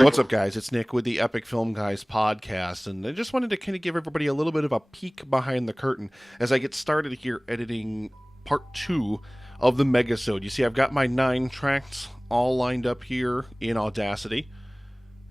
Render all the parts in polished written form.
What's up, guys? It's Nick with the Epic Film Guys podcast, and I just wanted to kind of give everybody a little bit of a peek behind the curtain as I get started here editing part 2 of the Megasode. You see, I've got my 9 tracks all lined up here in Audacity,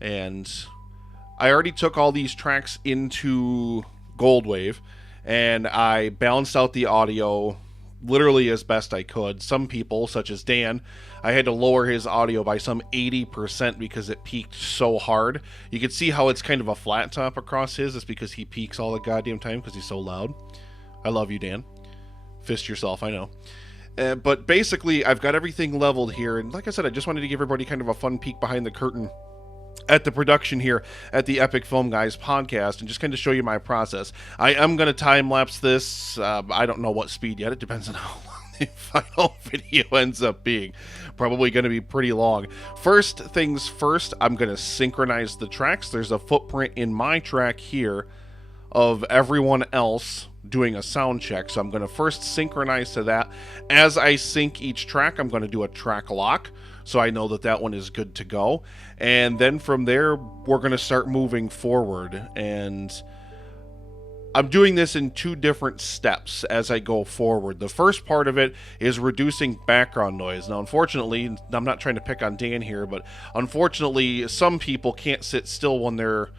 and I already took all these tracks into Goldwave, and I balanced out the audio literally as best I could. Some people, such as Dan, I had to lower his audio by some 80% because it peaked so hard. You can see how it's kind of a flat top across his. It's because he peaks all the goddamn time because he's so loud. I love you, Dan. Fist yourself, I know. But basically, I've got everything leveled here, and like I said, I just wanted to give everybody kind of a fun peek behind the curtain at the production here at the Epic Film Guys podcast and just kind of show you my process. I am going to time lapse this. I don't know what speed yet. It depends on how long the final video ends up being. Probably going to be pretty long. First things first, I'm going to synchronize the tracks. There's a footprint in my track here of everyone else doing a sound check. So I'm going to first synchronize to that. As I sync each track, I'm going to do a track lock, so I know that that one is good to go. And then from there, we're going to start moving forward. And I'm doing this in 2 different steps as I go forward. The first part of it is reducing background noise. Now, unfortunately, I'm not trying to pick on Dan here, but unfortunately, some people can't sit still when they're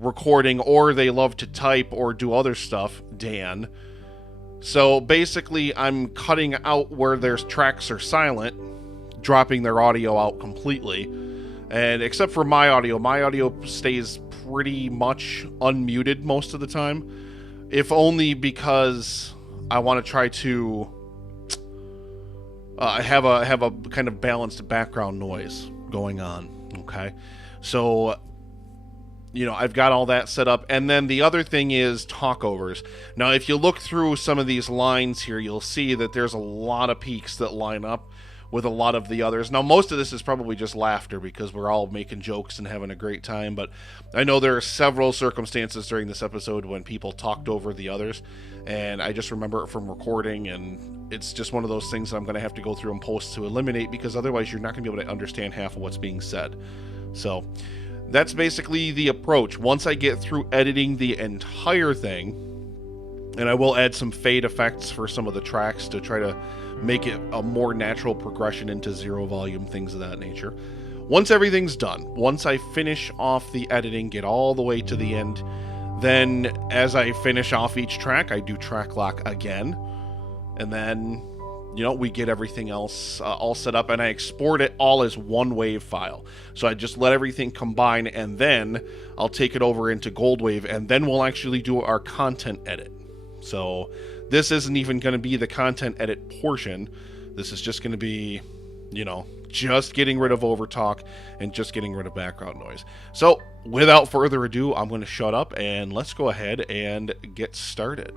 recording, or they love to type or do other stuff, Dan. So basically, I'm cutting out where their tracks are silent, dropping their audio out completely. And except for my audio stays pretty much unmuted most of the time, if only because I want to try to have a kind of balanced background noise going on. Okay, so I've got all that set up. And then the other thing is talkovers. Now, if you look through some of these lines here, you'll see that there's a lot of peaks that line up with a lot of the others. Now, most of this is probably just laughter because we're all making jokes and having a great time, but I know there are several circumstances during this episode when people talked over the others, and I just remember it from recording, and it's just one of those things that I'm going to have to go through and post to eliminate, because otherwise you're not going to be able to understand half of what's being said. So that's basically the approach. Once I get through editing the entire thing, and I will add some fade effects for some of the tracks to try to make it a more natural progression into 0 volume, things of that nature. Once everything's done, once I finish off the editing, get all the way to the end, then as I finish off each track, I do track lock again, and then we get everything else all set up, and I export it all as one WAV file. So I just let everything combine, and then I'll take it over into Goldwave, and then we'll actually do our content edit. So this isn't even going to be the content edit portion. This is just going to be, just getting rid of overtalk and just getting rid of background noise. So without further ado, I'm going to shut up and let's go ahead and get started.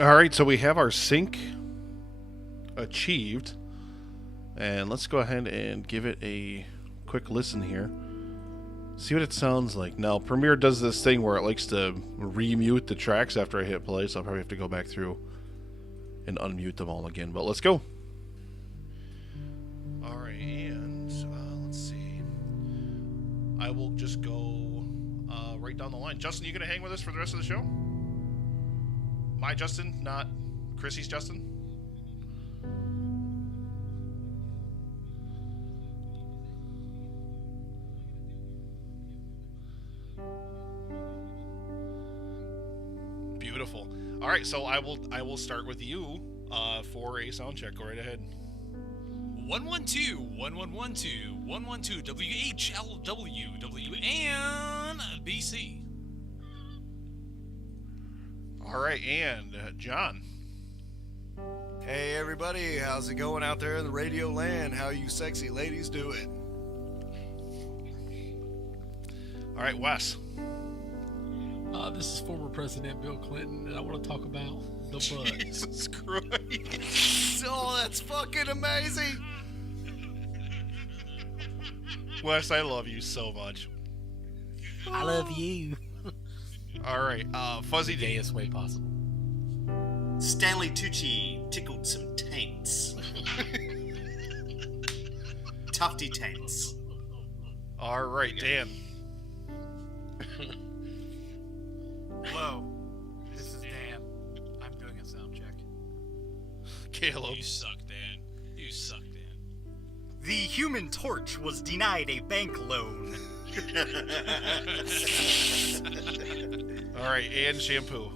Alright, so we have our sync achieved, and let's go ahead and give it a quick listen here. See what it sounds like. Now, Premiere does this thing where it likes to re-mute the tracks after I hit play, so I'll probably have to go back through and unmute them all again. But let's go. Alright, and let's see. I will just go right down the line. Justin, you going to hang with us for the rest of the show? My Justin, not Chrissy's Justin? Beautiful. All right, so I will start with you for a sound check. Go right ahead. 112, 1112, 112, WHLW, WN, BC. All right, and John. Hey everybody, how's it going out there in the radio land? How you sexy ladies doing? All right, Wes. This is former President Bill Clinton, and I want to talk about the butt. Jesus Christ. Oh, that's fucking amazing. Wes, I love you so much. I love you. All right, Fuzzy D. Gayest way possible. Stanley Tucci tickled some taints. Tufty taints. All right, Dan. Hello, this is Dan. I'm doing a sound check. Caleb. You suck, Dan. You suck, Dan. The Human Torch was denied a bank loan. All right, and Shampoo.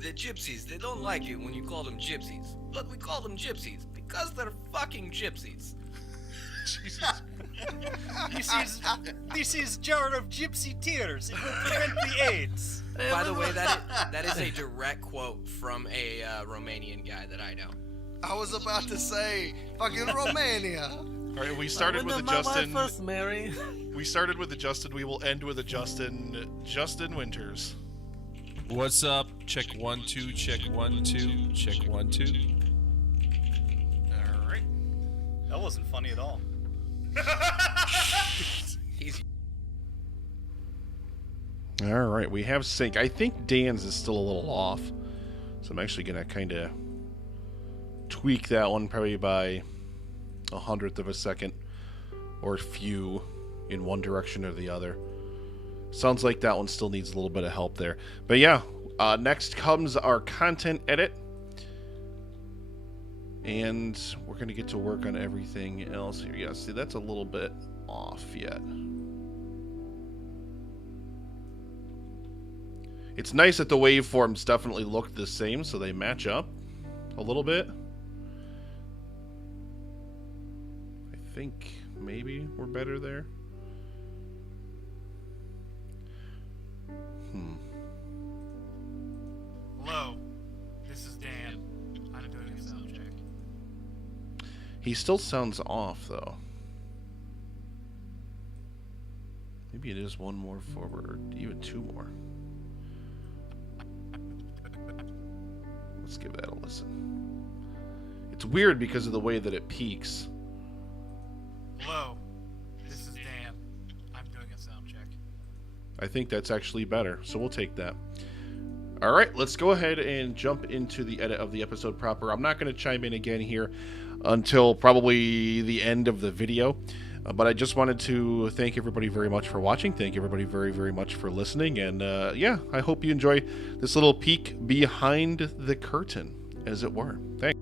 The gypsies, they don't like it when you call them gypsies. But we call them gypsies because they're fucking gypsies. Jesus. This is jar of gypsy tears. It will prevent the AIDS. By the way, that is a direct quote from a Romanian guy that I know. I was about to say, fucking Romania. All right, we started with the Justin. We started with the Justin. We will end with the Justin. Justin Winters. What's up? Check 1 2, check 1 2, check 1 2. All right. That wasn't funny at all. He's All right, we have sync. I think Dan's is still a little off, so I'm actually gonna kind of tweak that one probably by 100th of a second or few in one direction or the other. Sounds like that one still needs a little bit of help there. But yeah, next comes our content edit. And we're going to get to work on everything else here. Yeah, see, that's a little bit off yet. It's nice that the waveforms definitely look the same, so they match up a little bit. I think maybe we're better there. Hello, this is Dan. I'm doing a sound check. He still sounds off, though. Maybe it is one more forward, or even two more. Let's give that a listen. It's weird because of the way that it peaks. Hello, this is Dan. I'm doing a sound check. I think that's actually better, so we'll take that. All right, let's go ahead and jump into the edit of the episode proper. I'm not going to chime in again here until probably the end of the video, but I just wanted to thank everybody very much for watching. Thank everybody very, very much for listening, and yeah, I hope you enjoy this little peek behind the curtain, as it were. Thanks.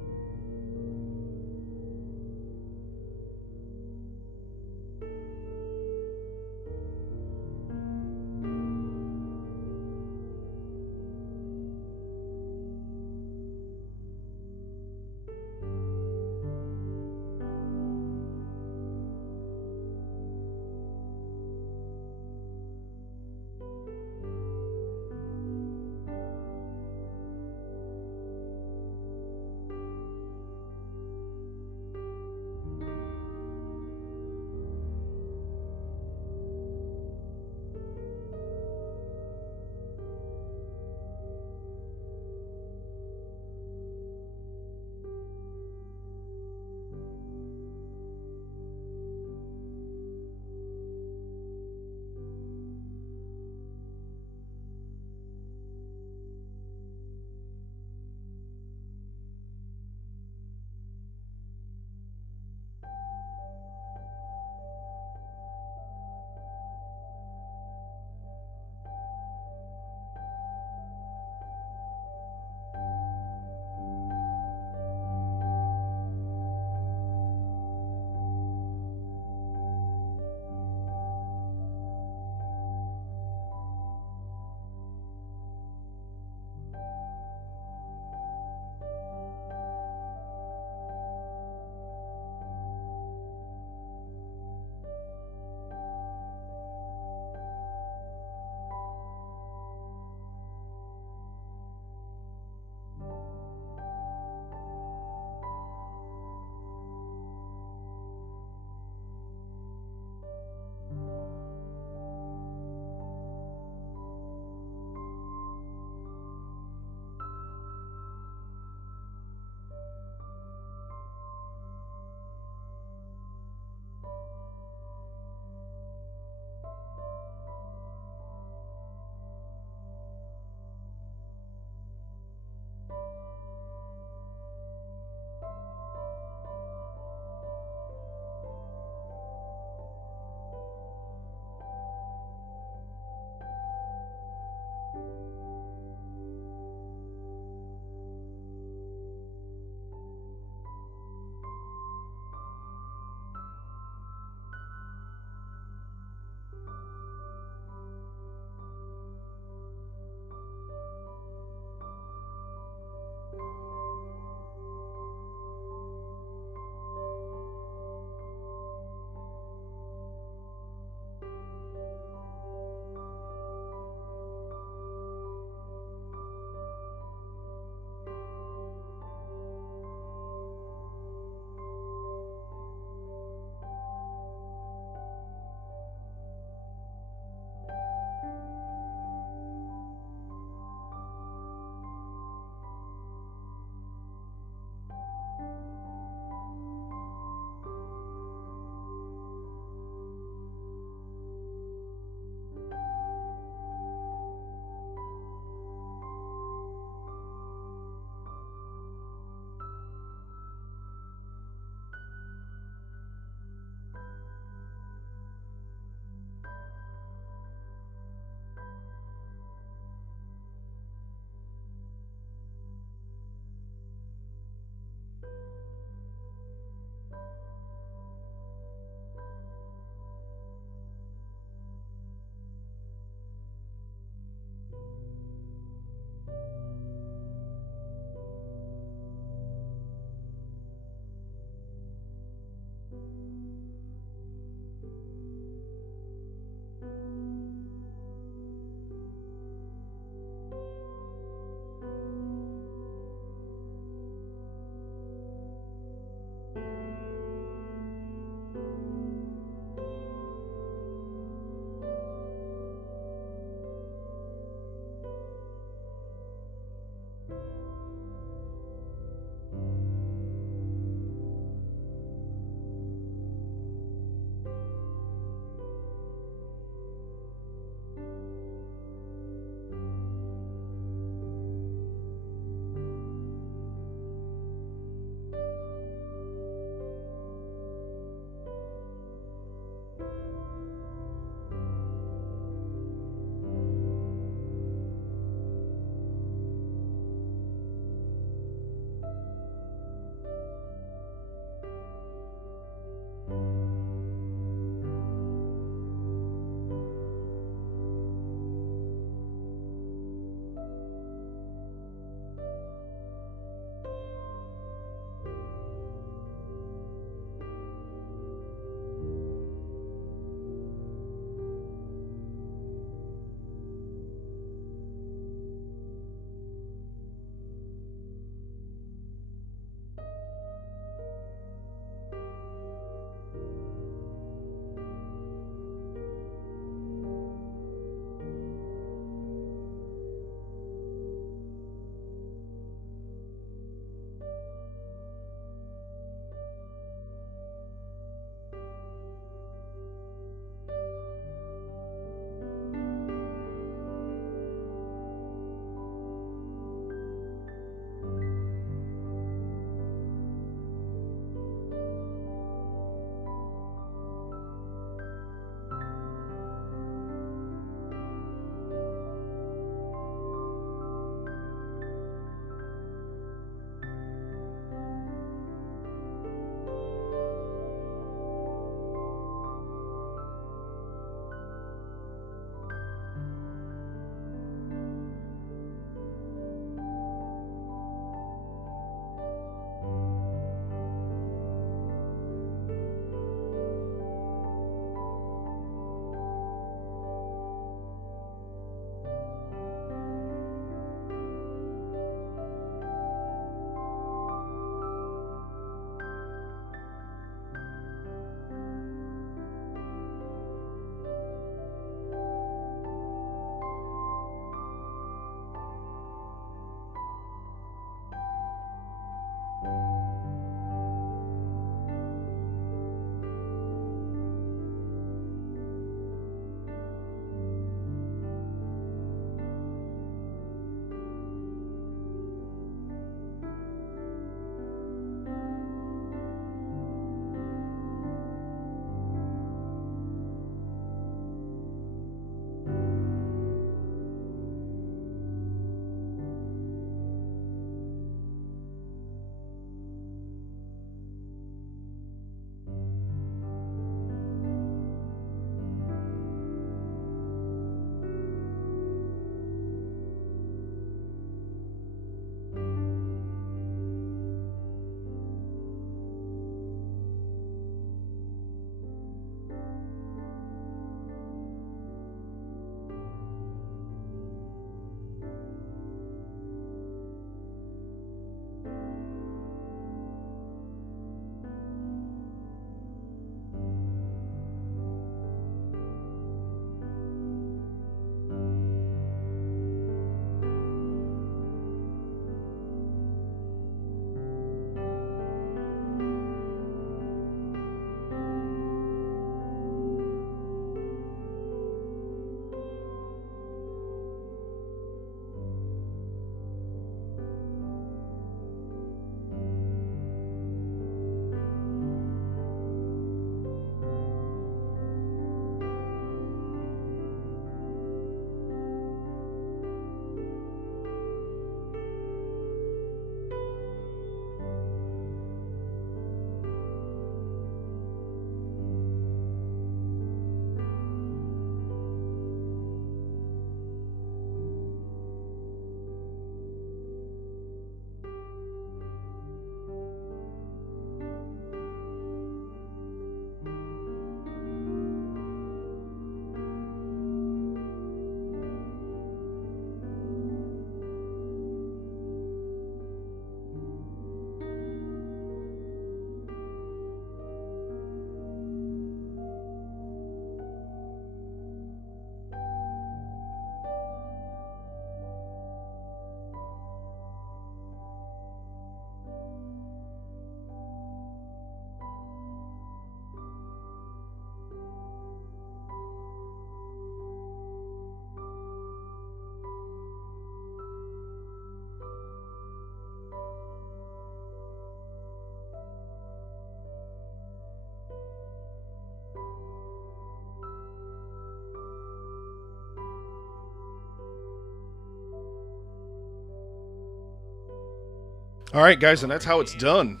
All right, guys, and that's how it's done.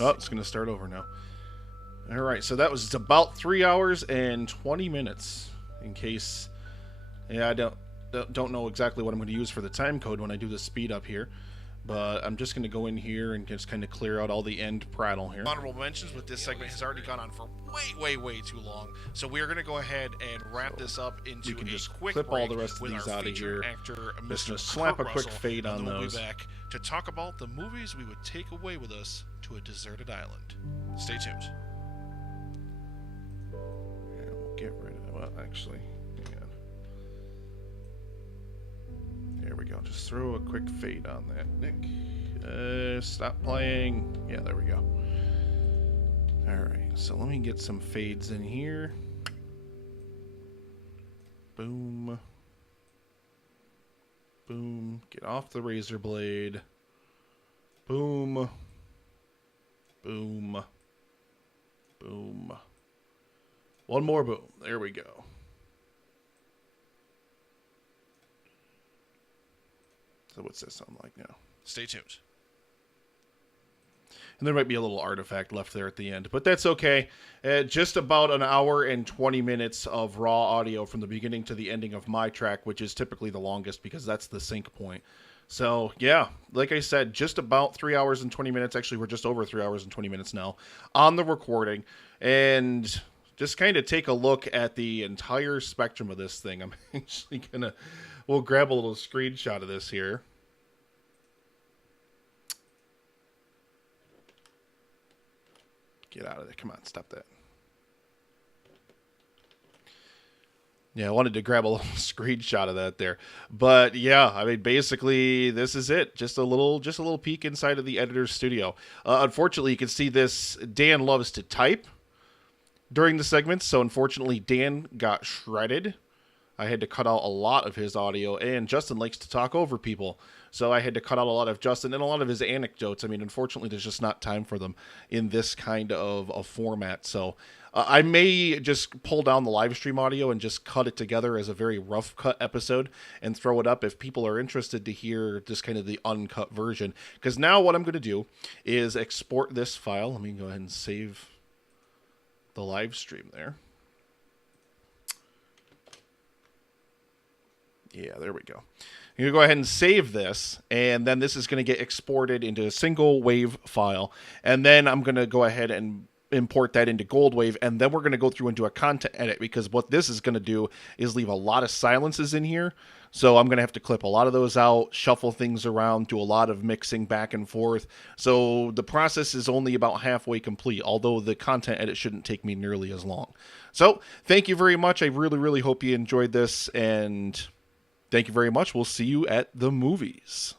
Oh, it's going to start over now. All right, so that was about 3 hours and 20 minutes. In case, yeah, I don't know exactly what I'm going to use for the time code when I do the speed up here, but I'm just going to go in here and just kind of clear out all the end prattle here. Honorable mentions, but this segment has already gone on for way too long, so we are going to go ahead and wrap this up into you can a just quick clip break all the rest of with these our out of featured here. actor, Just Mr. gonna slap Kurt a quick Russell, fade on and then those. We'll be back to talk about the movies we would take away with us to a deserted island. Stay tuned. Yeah, we'll get rid of well, actually, hang on. There we go. Just throw a quick fade on that, Nick. Stop playing. Yeah, there we go. Alright, so let me get some fades in here. Boom. Boom. Get off the razor blade. Boom. Boom. Boom. One more boom. There we go. So what's this sound like now? Stay tuned. And there might be a little artifact left there at the end, but that's okay. Just about an hour and 20 minutes of raw audio from the beginning to the ending of my track, which is typically the longest because that's the sync point. So, yeah, like I said, just about 3 hours and 20 minutes. Actually, we're just over 3 hours and 20 minutes now on the recording. And just kind of take a look at the entire spectrum of this thing. I'm actually going to... We'll grab a little screenshot of this here. Get out of there. Come on, stop that. Yeah, I wanted to grab a little screenshot of that there. But yeah, I mean, basically, this is it. Just a little peek inside of the editor's studio. Unfortunately, you can see this. Dan loves to type during the segments, so unfortunately, Dan got shredded. I had to cut out a lot of his audio, and Justin likes to talk over people, so I had to cut out a lot of Justin and a lot of his anecdotes. I mean, unfortunately, there's just not time for them in this kind of a format, so I may just pull down the live stream audio and just cut it together as a very rough cut episode and throw it up if people are interested to hear just kind of the uncut version. Because now what I'm going to do is export this file. Let me go ahead and save the live stream there. Yeah, there we go. You go ahead and save this, and then this is going to get exported into a single wave file, and then I'm going to go ahead and import that into Goldwave, and then we're going to go through and do a content edit, because what this is going to do is leave a lot of silences in here, so I'm going to have to clip a lot of those out, shuffle things around, do a lot of mixing back and forth, so the process is only about halfway complete, although the content edit shouldn't take me nearly as long. So, thank you very much. I really, really hope you enjoyed this, and thank you very much. We'll see you at the movies.